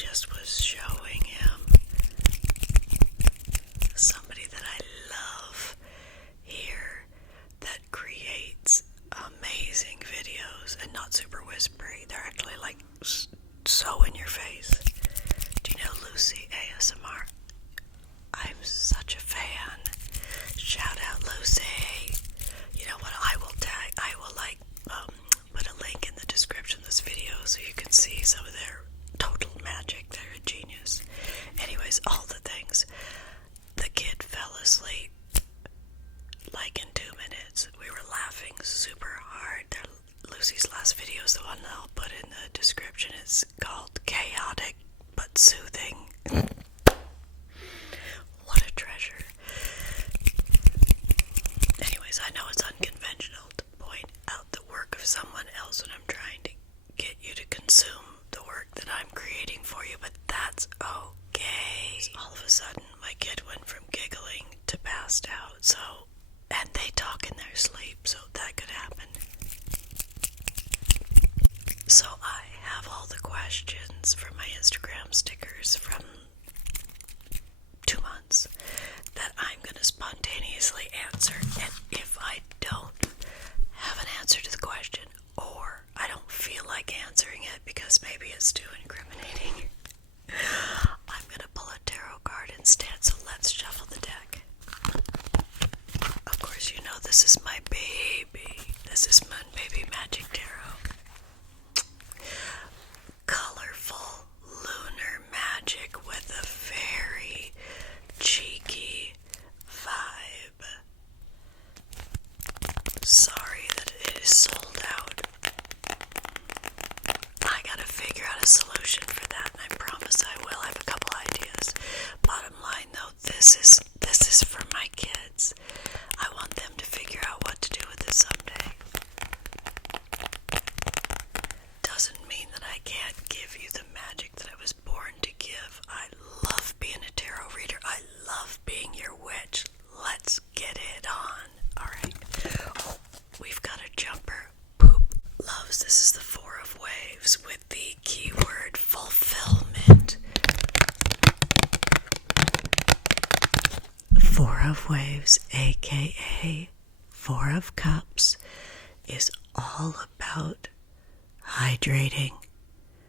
just was showing him somebody that I love here that creates amazing videos and not super whispery. They're actually like so in your face. Do you know Lucy ASMR? I'm such a fan. Shout out Lucy. You know what? I will put a link in the description of this video so you can see some of their total magic. They're a genius. Anyways, all the things. The kid fell asleep like in 2 minutes. We were laughing super hard. Lucy's last video is the one that I'll put in the description. It's called Chaotic but Soothing. What a treasure. Anyways, I know it's unconventional to point out the work of someone else when I'm trying to get you to consume the work that I'm creating for you, but that's okay. All of a sudden, my kid went from giggling to passed out, and they talk in their sleep, so that could happen. So I have all the questions for my Instagram stickers from 2 months that I'm going to spontaneously answer, and if I don't have an answer to the question, or I don't feel like answering it because maybe it's too incriminating, I'm going to pull a tarot card instead, so let's shuffle the deck. Of course, you know this is my baby. This is Moon Baby Magic Tarot. Colorful lunar magic with a very cheeky vibe. Sorry that it is sold out. I gotta figure out a solution for that, and I promise I will. I have a couple ideas. Bottom line though, this is for my kids. I want them to figure out what to do with it someday. Doesn't mean that I can't give you the magic that I was born to give. I love being a tarot reader. I love being your witch. Let's get it on. Alright. Oh, we've got a jumper. Poop loves. This is the Four of Waves with the keyword fulfillment. Four of Waves, aka Four of Cups, is all about hydrating.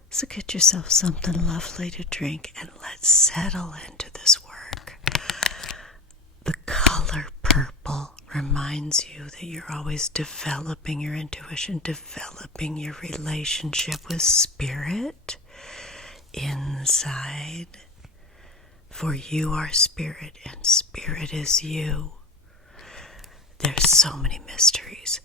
So get yourself something lovely to drink and let's settle into this work. The color purple reminds you that you're always developing your intuition, developing your relationship with spirit inside. For you are spirit and spirit is you. There's so many mysteries.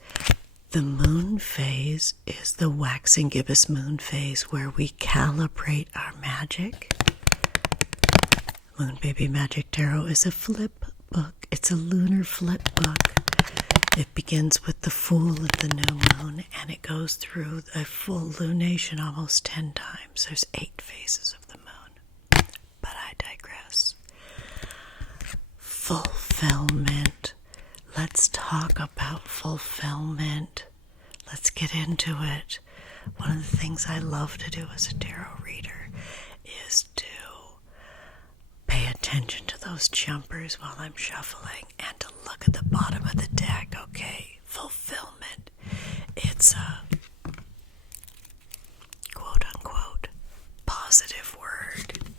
The moon phase is the waxing gibbous moon phase where we calibrate our magic. Moon Baby Magic Tarot is a flip book. It's a lunar flip book. It begins with the full of the new moon and it goes through a full lunation almost 10 times. There's 8 phases of the moon. But I digress. Fulfillment. Let's talk about fulfillment. Let's get into it. One of the things I love to do as a tarot reader is to pay attention to those jumpers while I'm shuffling and to look at the bottom of the deck. Okay, fulfillment. It's a quote-unquote positive word.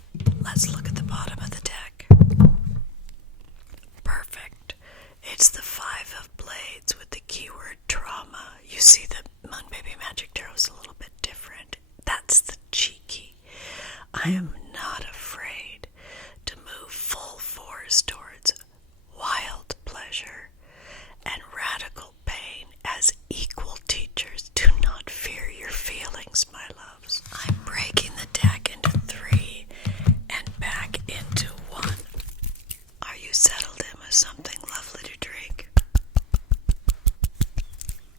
Let's look at the bottom of the deck. Perfect. It's the Five of Blades with the keyword trauma. You see, the Moon Baby Magic Tarot is a little bit different. That's the cheeky. I am not afraid to move full force towards wild pleasure and radical pain as equal teachers. Do not fear your feelings, my loves. I'm breaking the deck into 3 and back into 1. Are you settled in with something lovely to drink?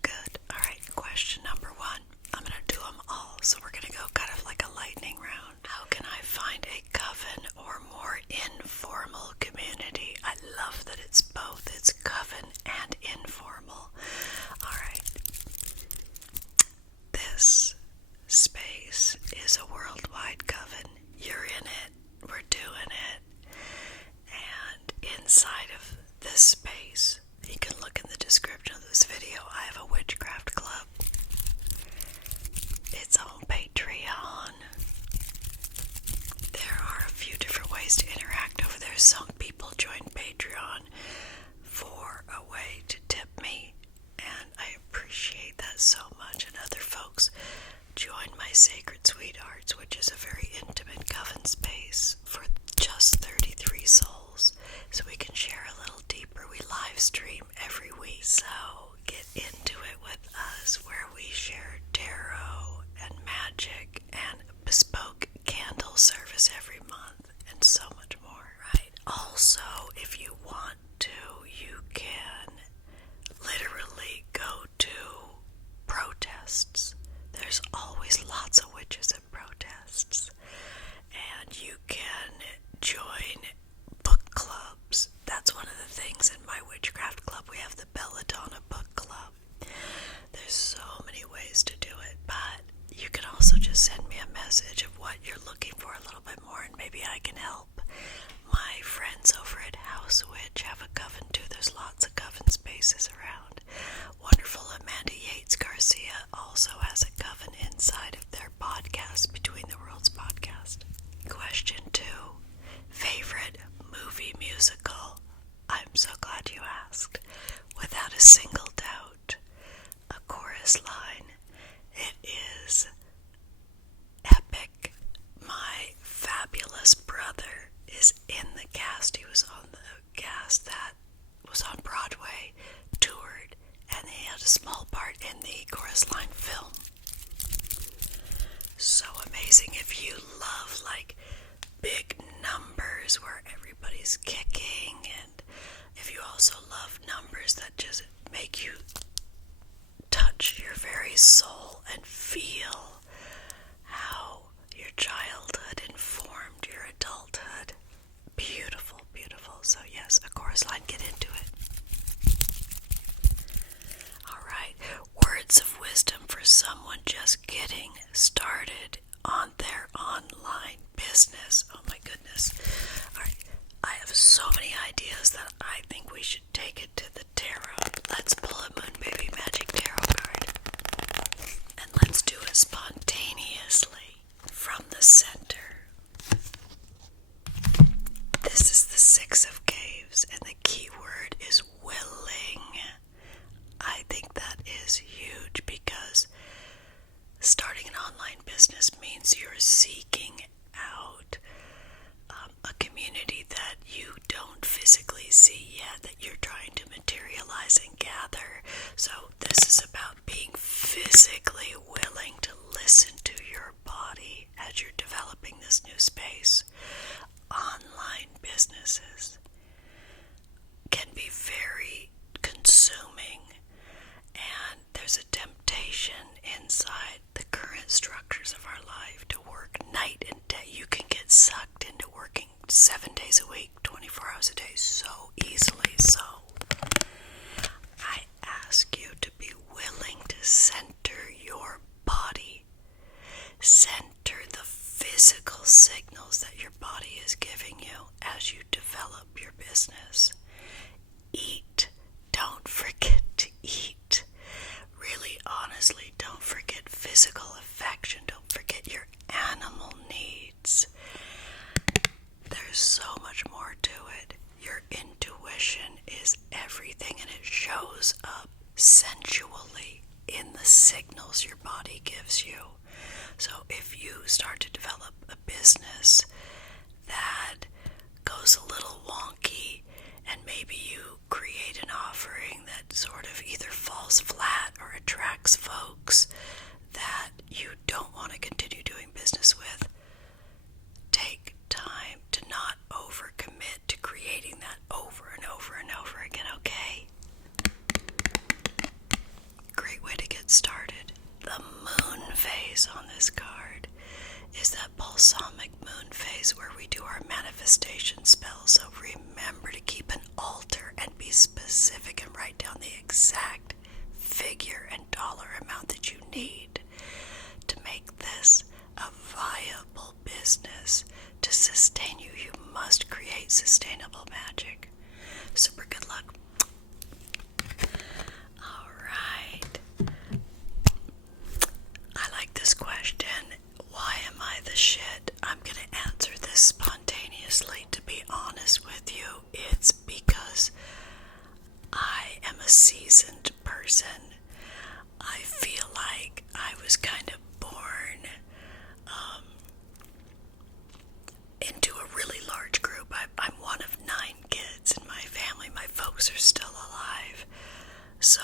Good. Alright, question number 1. I'm going to do them all, so we're going to go kind of like a lightning round. How can I find some people join Patreon for a way to tip me, and I appreciate that so much. And other folks join my Sacred Sweethearts, which is a very intimate coven space for just 33 souls, so we can share a little deeper. We live stream every week, so get into it with us, where we share tarot and magic and bespoke candle service every month, and so much more, right? Also, if you want to, you can literally go to protests. There's always lots of witches at protests. And you can join book clubs. That's one of the things in my witchcraft club. We have the Belladonna book club. There's so many ways to do it, but you can also just send me a message of what you're looking for a little bit more, and maybe I can help. My friends over at House Witch have a coven too. There's lots of coven spaces around. Wonderful Amanda Yates Garcia also has a coven inside of their podcast, Between the Worlds podcast. Question 2. Favorite movie musical? I'm so glad you asked. Without a single doubt, a chorus line. It is epic. My fabulous brother is in the cast. He was on the cast that was on Broadway, toured, and he had a small part in the chorus line film. So amazing. If you love like big numbers where everybody's kicking, and if you also love numbers that just make you touch your very soul and feel how your childhood informed your adulthood. Beautiful, beautiful. So yes, a chorus line, get into it. Alright, words of wisdom for someone just getting started on their online business. Oh my goodness. Alright, I have so many ideas that I think we should take it to the tarot. Let's pull a Moonbabymagick tarot card. And let's do it spontaneously from the center. This is the Six of Caves, and the key word is willing. I think that is huge, because starting an online business means you're seeking out a community that you don't physically see yet, that you're trying to materialize and gather. So this is about being physically willing to listen to your body as you're developing this new space. Online businesses can be very consuming, and there's a temptation inside the current structures of our life to work night and day. You can get sucked into working 7 days a week, 24 hours a day so easily. So I ask you to be willing to center your body. Center the physical signals that your body is giving you as you develop your business. Eat. Don't forget to eat. Really, honestly, don't forget physical affection. Don't forget your animal needs. There's so much more to it. Your intuition is everything, and it shows up sensually in the signals your body gives you. So if you start to develop a business that goes a little wonky, and maybe you create an offering that sort of either falls flat or attracts folks that you don't want to continue doing business with, take time to not overcommit to creating that over and over and over again, okay? Great way to get started. The moon phase on this card is that balsamic moon phase where we do our manifestation spells. So remember to keep an altar and be specific and write down the exact figure and dollar amount that you need to make this a viable business. To sustain you, you must create sustainable magic. Super good luck. Alright. I like this question. Why am I the shit? I'm going to answer this spontaneously to be honest with you, it's because I am a seasoned person. I feel like I was kind of born into a really large group. I'm one of 9 kids in my family. My folks are still alive. So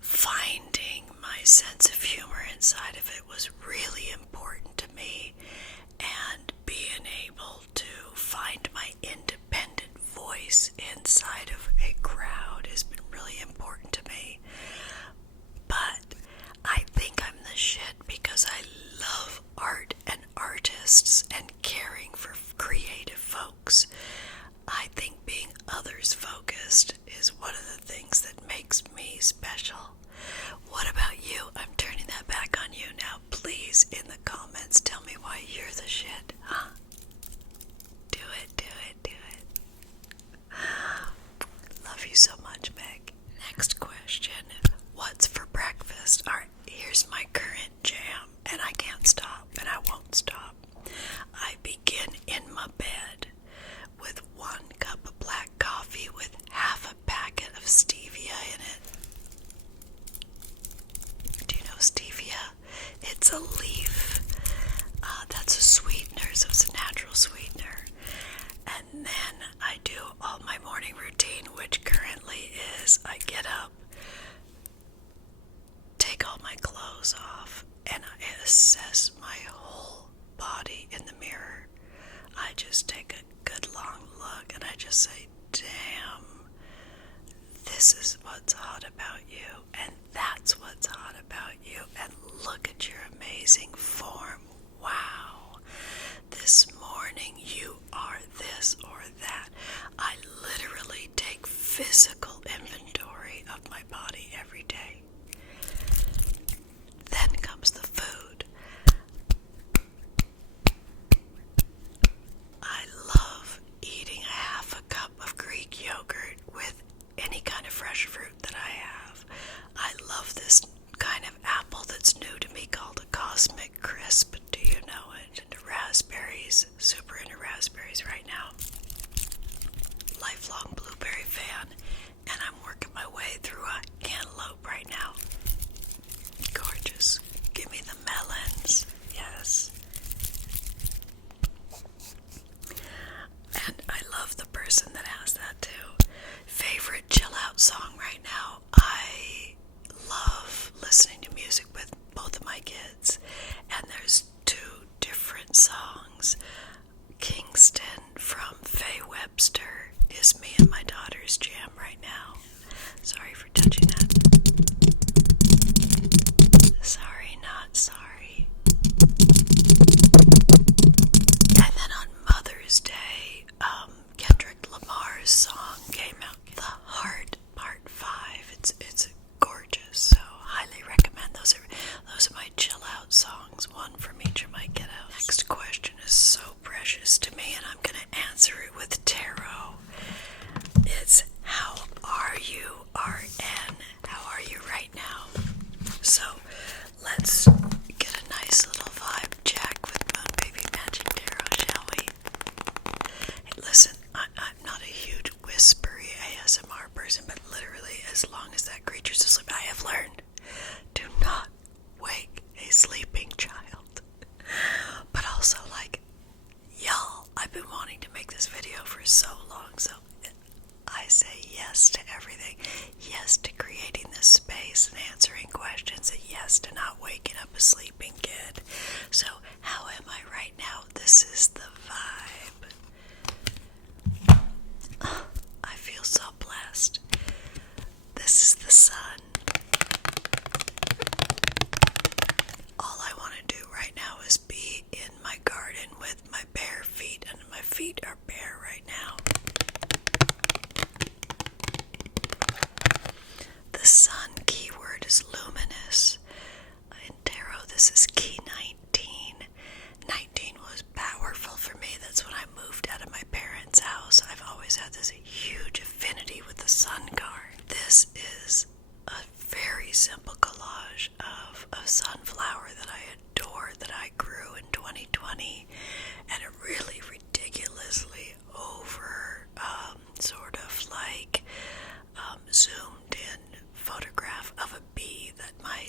finding my sense of humor inside of it was really important to me, and being able to find my independent voice inside of a crowd has been really important to me. But I think I'm the shit because I love art and artists and caring for creative folks. I think being others focused is one of the things that makes me special. What about you? I'm turning that back on you now. Please, in the comments, tell me why you're the shit, huh? Do it, do it, do it. Love you so much, Meg. Next question. What's for breakfast? Alright, here's my current jam, and I can't stop, and I won't stop. I begin in my bed with 1 cup of black coffee with half a packet of stevia in it. Do you know stevia? It's a leaf. That's a sweetener, so it's a natural sweetener. And then I do all my morning routine, which currently is I get up, take all my clothes off, and I assess my whole body in the mirror. I just take a good long look and I just say, damn, this is what's hot about you, and that's what's hot about you, and look at your amazing form. Wow, this morning you are this or that. I literally take physical inventory of my body every day. Then comes the food. I love eating a half a cup of Greek yogurt with any kind of fresh fruit that I have. I love this kind of apple that's new to me called a Cosmic Crisp. Do you know it? And raspberries. Super into raspberries right now. Lifelong blueberry fan. And I'm working my way through a cantaloupe right now. Gorgeous. Give me the melons. Yes. And I love the person that has that too. Favorite chill out song right now. I love listening to music with both of my kids. And there's 2 different songs. Kingston from Faye Webster is me and my daughter's jam right now. Sorry for touching that. Sorry, not sorry. And then on Mother's Day, Kendrick Lamar's song came out, The Heart, Part 5. It's gorgeous, so highly recommend. Those are my chill out songs, 1 from each of my kiddos. Next question is so precious to me, and I'm going to answer it with tarot. It's, how are you, RN? How are you right now? So, let's get a nice little vibe check with Moon-Baby-Magic Tarot, shall we? Hey, listen, I'm not a huge whispery ASMR person, but literally, as long as that creature's asleep, I have learned, do not wake a sleeping child. But also, like, y'all, I've been wanting to make this video for so long, so I say yes to everything. Yes to creating this space and answering questions, and yes to not waking up a sleeping kid. So, how am I right now? This is the vibe. I feel so blessed. This is the sun. All I want to do right now is be in my garden with my bare feet, and my feet are bare right now. The sun keyword is luminous. In tarot, this is key 19. 19 was powerful for me.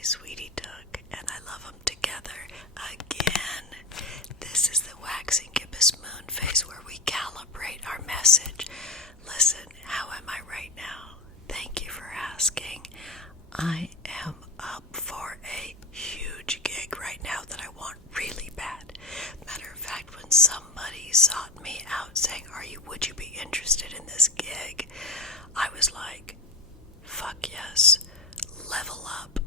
sweetie duck, and I love them together. Again, this is the waxing gibbous moon phase where we calibrate our message. Listen, how am I right now? Thank you for asking. I am up for a huge gig right now that I want really bad. Matter of fact, when somebody sought me out saying, would you be interested in this gig? I was like, fuck yes, level up.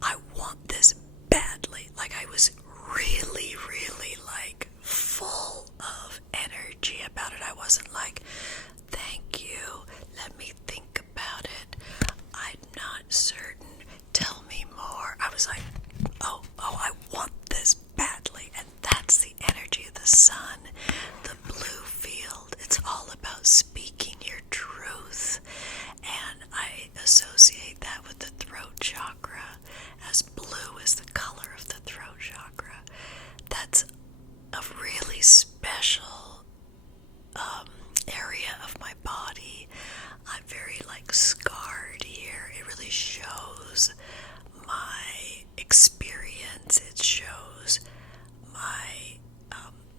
I want this badly. Like, I was really, really like full of energy about it. I wasn't like, thank you, let me think about it, I'm not certain, tell me more. I was like, oh, I want this badly. And that's the energy of the sun, the blue field. It's all about speaking your truth. And I associate that with the throat chakra, as blue is the color of the throat chakra. That's a really special area of my body. I'm very like scarred here. It really shows my experience. It shows my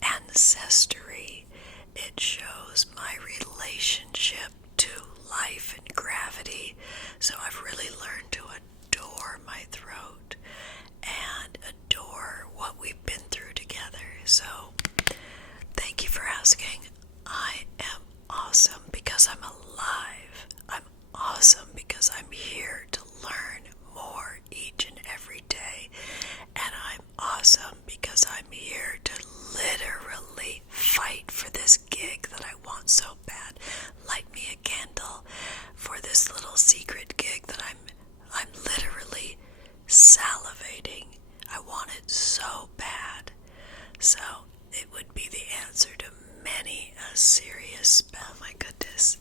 ancestry. It shows my relationship to life and gravity. So I've really learned to adore my throat and adore what we've been through together. So thank you for asking. I am awesome because I'm alive. I'm awesome because I'm here to learn more each and every day. And I'm awesome because I'm here to literally fight for this gig that I want so bad. Light me a candle for this little secret gig that I'm literally salivating. I want it so bad. So it would be the answer to many a serious spell. Oh my goodness.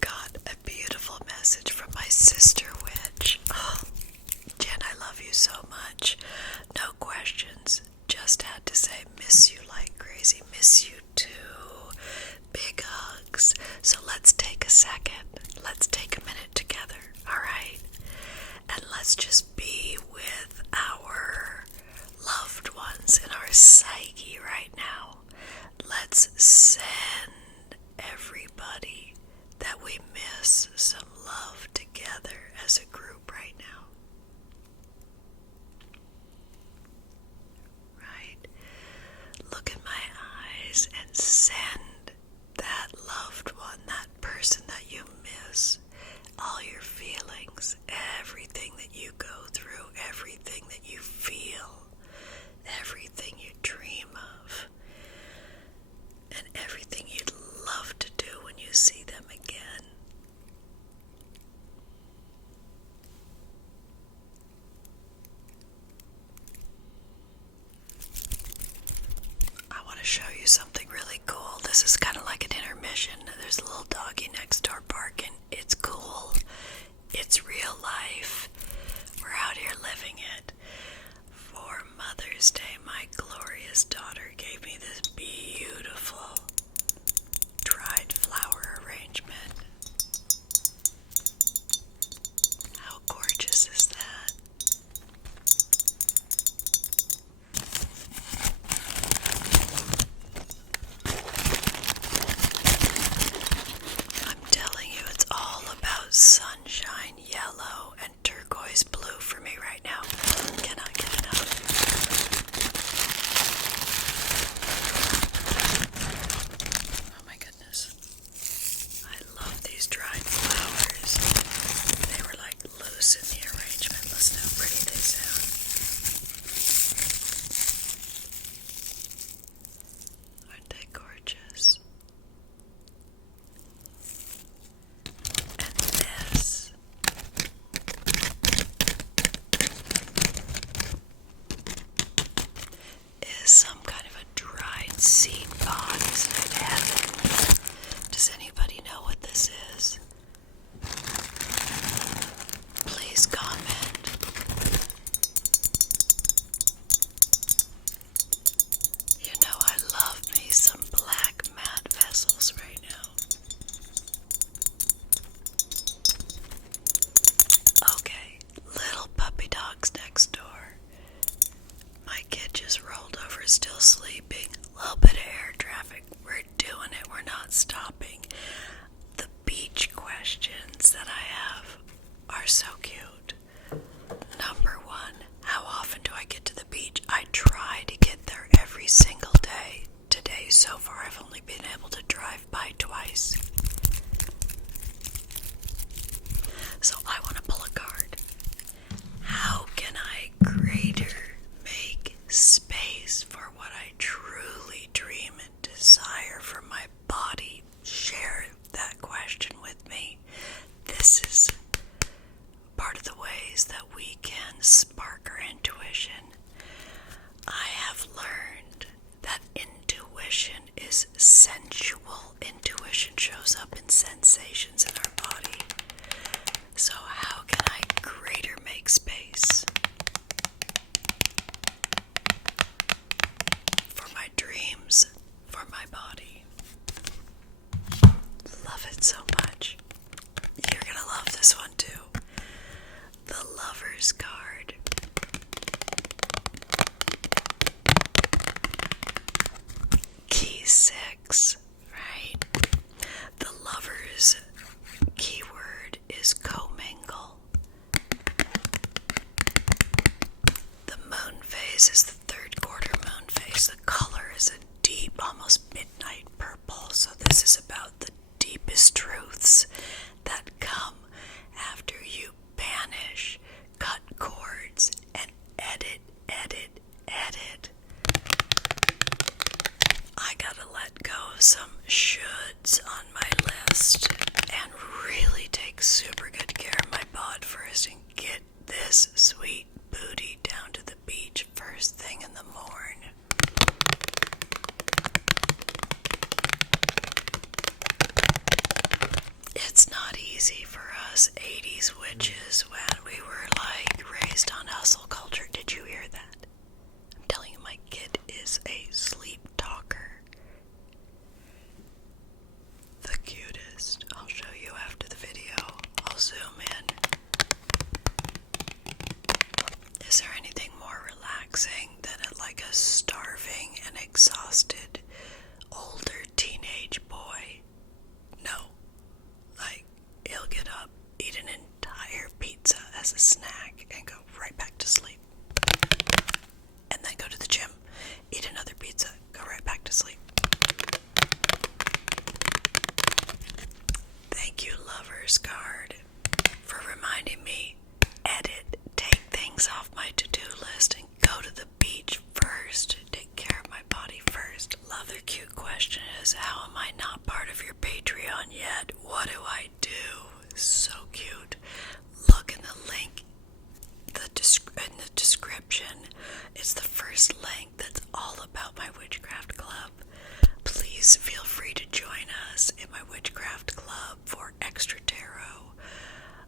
Got a beautiful message from my sister witch. Oh, Jen, I love you so much. No questions. Just had to say miss you like crazy. Miss you too. Big hugs. So let's take a second. Let's take a minute together. Alright? And let's just be with our loved ones in our psyche right now. Let's send everybody that we miss some love together as a group right now. Right? Look in my eyes and send that loved one, that person that you miss, all your feelings, everything that you go through, everything that you feel, everything you dream of, and everything you'd love to do when you see them again. I want to show you something really cool. This is kind of like an intermission. There's a little doggy next door barking. It's cool. It's real life. We're out here living it. For Mother's Day, my glorious daughter gave me this beautiful dried flower arrangement. How gorgeous is that? I'm telling you, it's all about sunshine yellow and turquoise blue for me right now. Cannot get enough. my kid just rolled over, still sleeping. A little bit of air traffic. We're doing it. We're not stopping. The beach questions that I have are so cute. Number one, how often do I get to the beach? I try to get there every single day. Today, so far, I've only been able to drive by twice. So I want to pull a card. How can I greater make space for what I truly dream and desire for my body? Share that question with me. This is part of the ways that we can spark our intuition. I have learned that intuition is sensual. Intuition shows up in sensations in our body. So how can I greater make space for my dreams, for my body? Love it so much. You're gonna love this one too. The Lover's card. Key 6, right? The Lover's keyword is commingle. The moon phase is the third quarter moon phase. The color is a deep, almost midnight purple. So this is about the deepest truths that come after you banish, cut cords, and edit. I gotta let go of some shoulds on my list and really take super good care of my bod first and get this sweet booty down to the beach first thing in the morn. It's not easy for us 80s witches when we were raised on hustle culture. Did you hear that? I'm telling you, my kid is a sleep talker. The cutest. I'll show you after the video. I'll zoom in. Is there anything more relaxing than a starving and exhausted older teenage boy? No. He'll get up, eat an entire pizza as a snack, and go right back to sleep. And then go to the gym, eat another pizza, go right back to sleep. Thank you, Lover's card, for reminding me, edit, take things off my to-do list, and go to the beach first. Take care of my body first. Love their cute question is, how am I not part of your Patreon yet? What do I do? So cute. Look in the link in the description. It's the first link that's all about my witchcraft club. Please feel free to join us in my witchcraft club for extra tarot,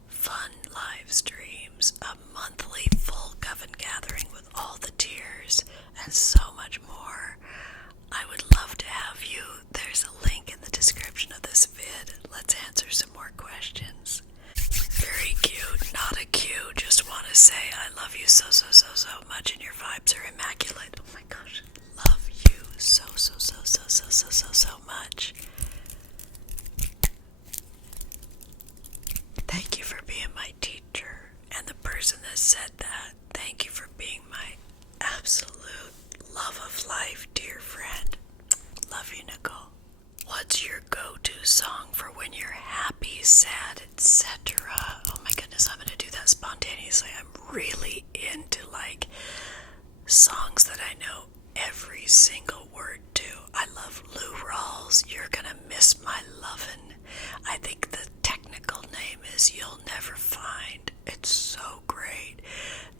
fun live streams, a monthly full coven gathering with all the tiers, and so much more. I would love to have you. There's a link in the description of this vid. Let's answer some more questions. Very cute, not a cue. Just want to say I love you so much, and your vibes are immaculate. Oh my gosh, love you so much. Thank you for being my teacher, and the person that said that, thank you for being my absolute love of life, dear friend. Love you, Nicole. What's your go-to song for when you're happy, sad, etc.? Oh my goodness, I'm gonna do that spontaneously. I'm really into songs that I know every single word to. I love Lou Rawls, You're Gonna Miss My Lovin'. I think the technical name is You'll Never Find. It's so great.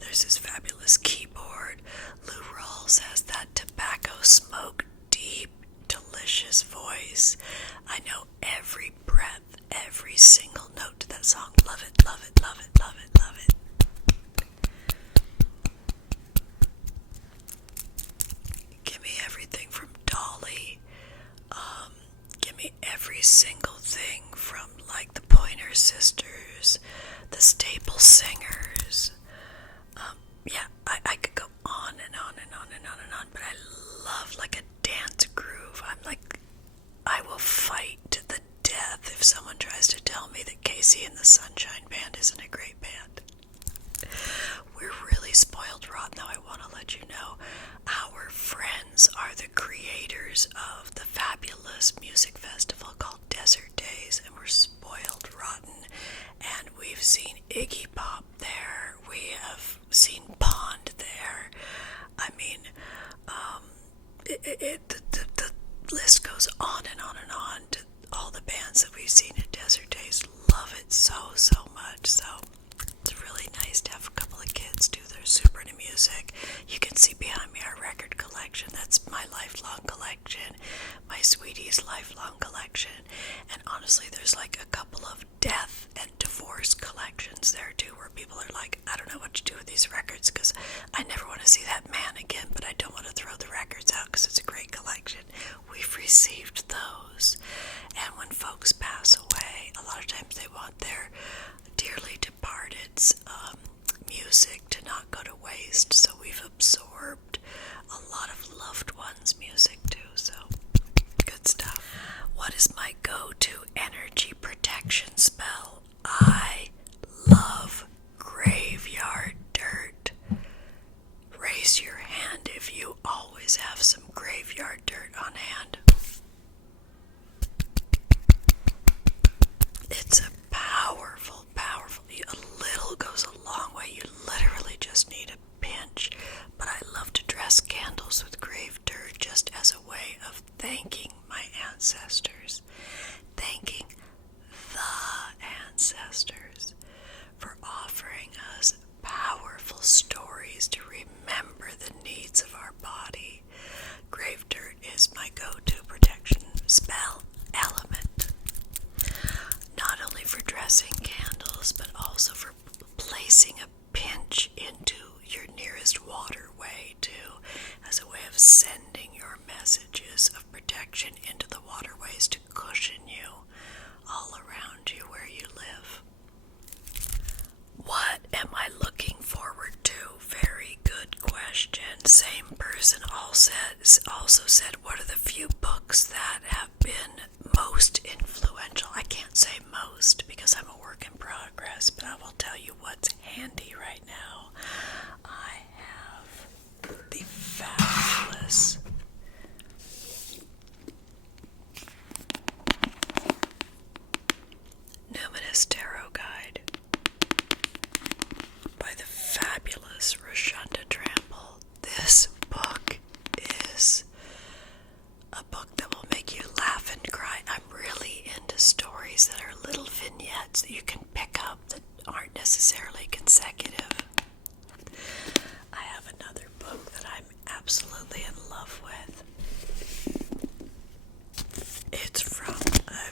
There's this fabulous keyboard. Lou Rawls has that tobacco smoke, deep, delicious voice. I know every breath, every single note to that song. Love it, love it, love it, love it, love it. Give me everything from Dolly. Give me every single thing from the Pointer Sisters, the Staple Singers. I could go on and on and on Easy and the Sunshine Band isn't a great band. We're really spoiled rotten, though. I want to let you know. Our friends are the creators of the fabulous music festival called Desert Days, and we're spoiled rotten. And we've seen Iggy Pop there. We have seen Pond there. I mean, the list goes on and on and on to all the bands that we've seen at Desert Days. Love it so much. So it's really nice to have a couple of kids do their super into music. You can see behind me our record collection. That's my lifelong collection, my sweetie's lifelong collection. And honestly, there's like a couple of death and divorce collections there too, where people are like, I don't know what to do with these records because I never want to see that man again, but I don't want to throw the records out because it's a great collection. We've received those. And when folks pass away, a lot of times they want their dearly departed's music to not go to waste, so we've absorbed a lot of loved ones' music too, so good stuff. What is my go-to energy protection spell? I love graveyard dirt. Raise your hand if you always have some graveyard dirt on hand. It's a powerful, a little goes a long way. You literally just need a pinch. But I love to dress candles with grave dirt just as a way of thanking my ancestors. Thanking the ancestors for offering us powerful stories to remember the needs of our body. Grave dirt is my go-to protection spell element. Not only for dressing candles, but also for placing a pinch into your nearest waterway, too, as a way of sending your messages of protection into the waterways to cushion you all around you where you live. What am I looking forward to? Very good question. Same person also said, what are the few books that have been most influential? I can't say most because I'm a work in progress, but I will tell you what's handy right now. I have the fabulous Numinous Tarot Guide by the fabulous Rashunda Tramble. This book is a book that will make you laugh and cry. I'm really into stories that are little vignettes that you can pick up that aren't necessarily consecutive. I have another book that I'm absolutely in love with. It's from a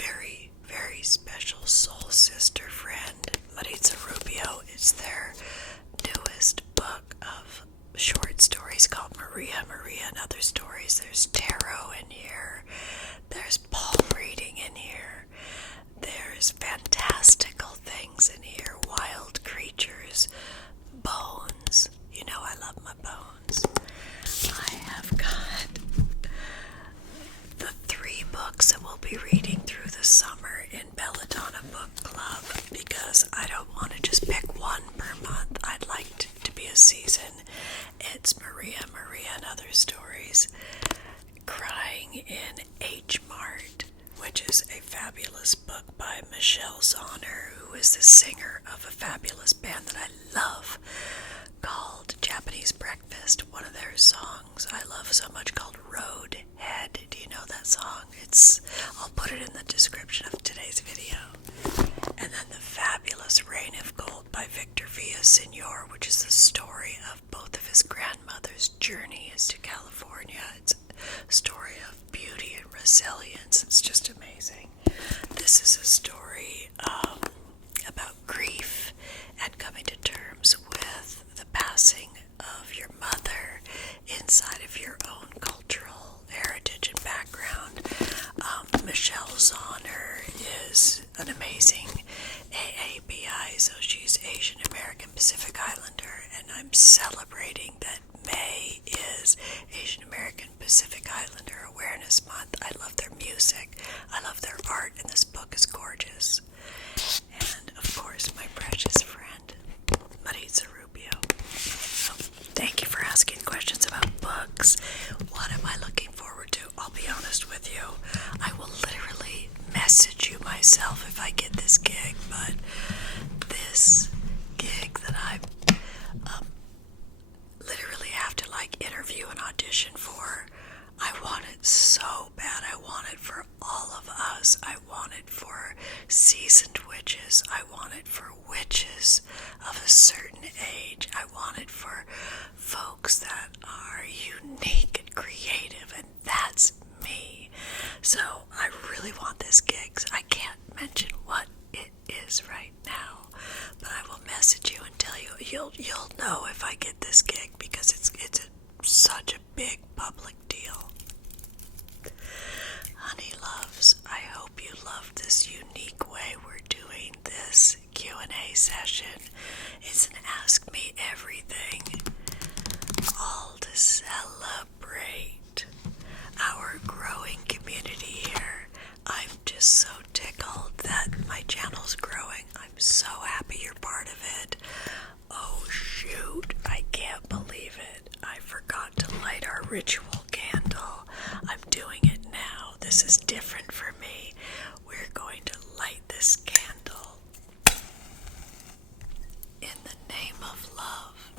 very, very special soul sister friend, Marytza Rubio. It's their newest book of short stories called Maria and Other Stories. There's tarot in here. There's palm reading in here. There's fantastical things in here. Wild creatures. Bones. You know I love my bones. I have got the 3 books that we'll be reading through the summer in Belladonna Book Club because I don't want to just pick one per month. I'd like to be a season. It's Maria and Other Stories. Crying in Mart, which is a fabulous book by Michelle Zauner, who is the singer of a fabulous band that I love called Japanese Breakfast. One of their songs I love so much called Road Head. Do you know that song? I'll put it in the description of today's video. And then the fabulous Reign of Gold by Victor Villaseñor, which is the story of both of his grandmother's journeys to California. It's a story of beauty and resilience. It's just amazing. This is a story about grief and coming to terms with the passing of your mother inside of your own cultural heritage and background. Michelle Zauner is an amazing AAPI, so she's Asian American Pacific Islander, and I'm celebrating that May is Asian American Pacific Islander Awareness Month. I love their music, I love their art, and this book is gorgeous. is my precious friend, Marytza Rubio. So, thank you for asking questions about books. What am I looking forward to? I'll be honest with you. I will literally message you myself if I get this gig, but this gig that I literally have to interview and audition for, I want it so bad. I want it for all of us. I want it for seasoned witches. I want it for witches of a certain age. I want it for folks that are unique and creative, and that's me. So I really want this gig. I can't mention what it is right now, but I will message you and tell you. You'll know if I get this gig, because it's such a big public deal. Honey loves, I hope you love this unique way we're doing this Q&A session. It's an Ask Me Everything, all to celebrate our growing community here. I'm just so tickled that my channel's growing. I'm so happy you're part of it. Oh shoot, I can't believe it. I forgot to light our ritual candle. I'm doing it now. This is different for me. We're going to light this candle in the name of love,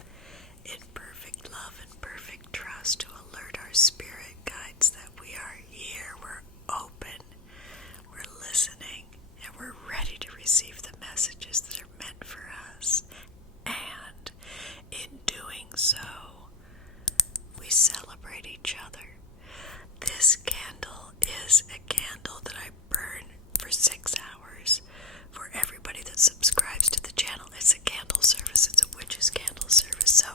in perfect love and perfect trust, to alert our spirit guides that we are here. We're open, we're listening, and we're ready to receive the messages that are meant for us. And in doing so, we celebrate each other. This candle is a candle that I burn for 6 hours for everybody that subscribes to the channel. It's a candle service. It's a witch's candle service. So